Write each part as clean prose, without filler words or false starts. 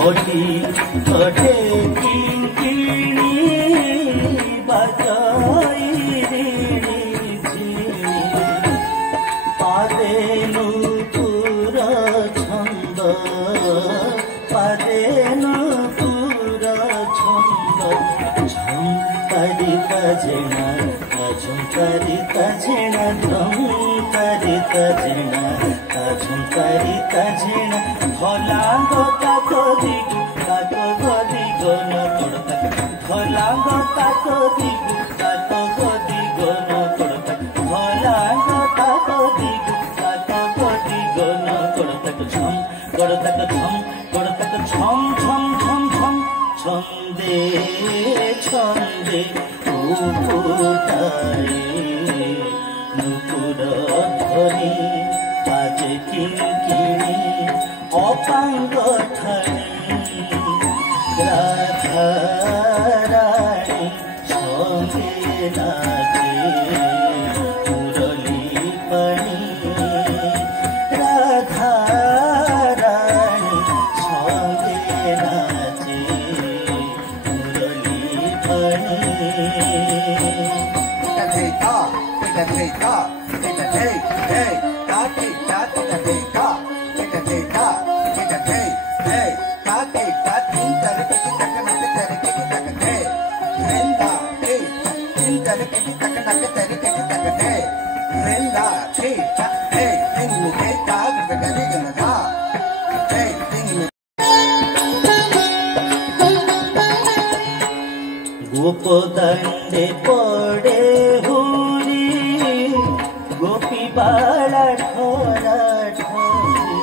ঘটি ঘটে কিঙ্কিণী বাজাই ঋণী ঝিণী পাদে নূপুর ছন্দ পাদে নূপুর ছন্দ ঝংকারিতা ঝেনা ঝংকারিতা ঝেনা ঝংকারিতা ঝেনা ঝংকারিতা ঝেনা ভলাঙ্গ তাকো দিগু তাকো গদিগো নকড়তা ভলাঙ্গ তাকো দিগু তাকো গদিগো নকড়তা ভলাঙ্গ তাকো দিগু তাকো গদিগো নকড়তা ঝম গড়তা ঝম গড়তা ঝম ঝম ঝম ঝম ছন্দে ছন্দে উপটায় নুপুর ধরি বাজে কিঙ্কিণী অপাঙ্গ ঠানি রাধারানী সঙ্গে নাচে মুরলী পানি রাধারানী সঙ্গে নাচে মুরলী পানি গোপদণ্ডে পড়ে হুরি গোপী বালা ঠরা ঠরি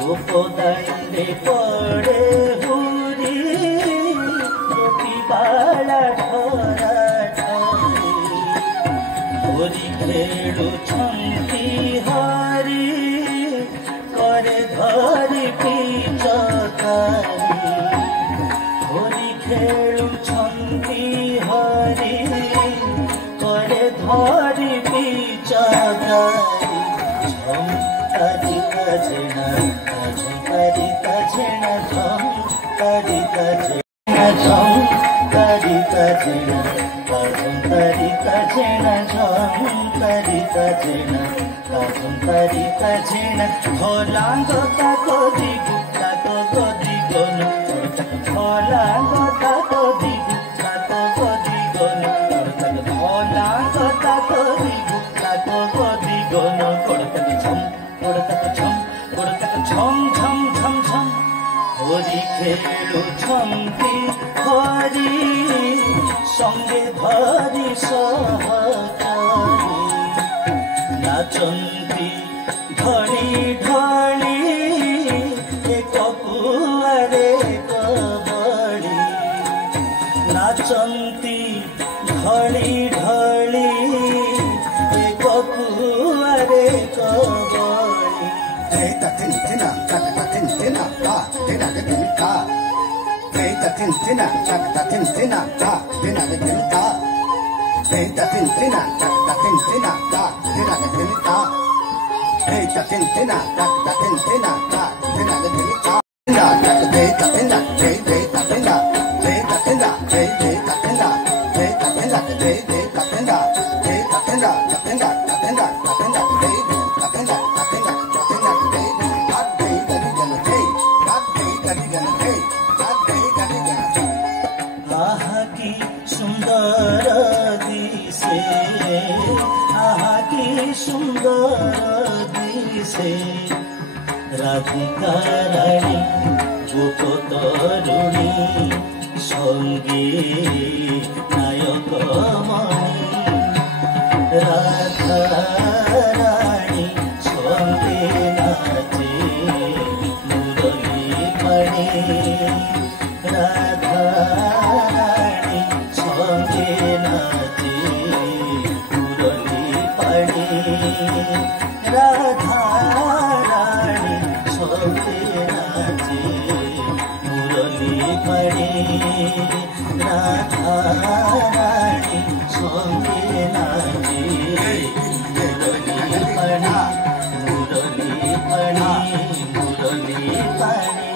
গোপদণ্ডে পড়ে হুরি গোপী বালা ঠরা ঠরি হরি খেলুছন্তি হরি করে ধরি পিচকারি হরি খেলুছন্তি হরি করে ধরি পিচকারি ঝংকারিতা ঝেনা ঝংকারিতা ঝেনা ঝংকারিতা ঝেনা ঝংকারিতা ঝেনা ঝংকারিতা ঝেনা ঝংকারিতা ঝেনা ঝংকারিতা ঝেনা ভলাঙ্গ তাকো দিগু তাকো গদিগো নকড়তা ভলাঙ্গ তাকো দিগু তাকো গদিগো নকড়তা ভলাঙ্গ তাকো দিগু তাকো গদিগো নকড়তা ঝম গড়তা ঝম গড়তা ঝম ঝম ঝম ঝম হরি খেলুছন্তি হরি সঙ্গে ধরি সহচরি নাচন্তি ধরি ঢলি এক কুয়ারে কবড়ি নাচন্তি ধরি ঢলি এক কুয়ারে কবড়ি Tintina, tintina, ta, tina de tinta. Tintina, tintina, ta, tina de tinta. Tintina, tintina, ta, tina de tinta. Tintina, tintina, ta, tina de tinta. সুন্দর দিশে রাধিকা রানী গোপতরুণী সঙ্গে নায়ক মণি রাধা রানী সঙ্গে নাচে মুরলী পানি রাধা রানী সঙ্গে নাচে মুরলী পানি রাধা রানী সঙ্গে নাচে মুরলী পানি রাধা রানী সঙ্গে নাচে মুরলী পানি মুরলী পানি মুরলী পানি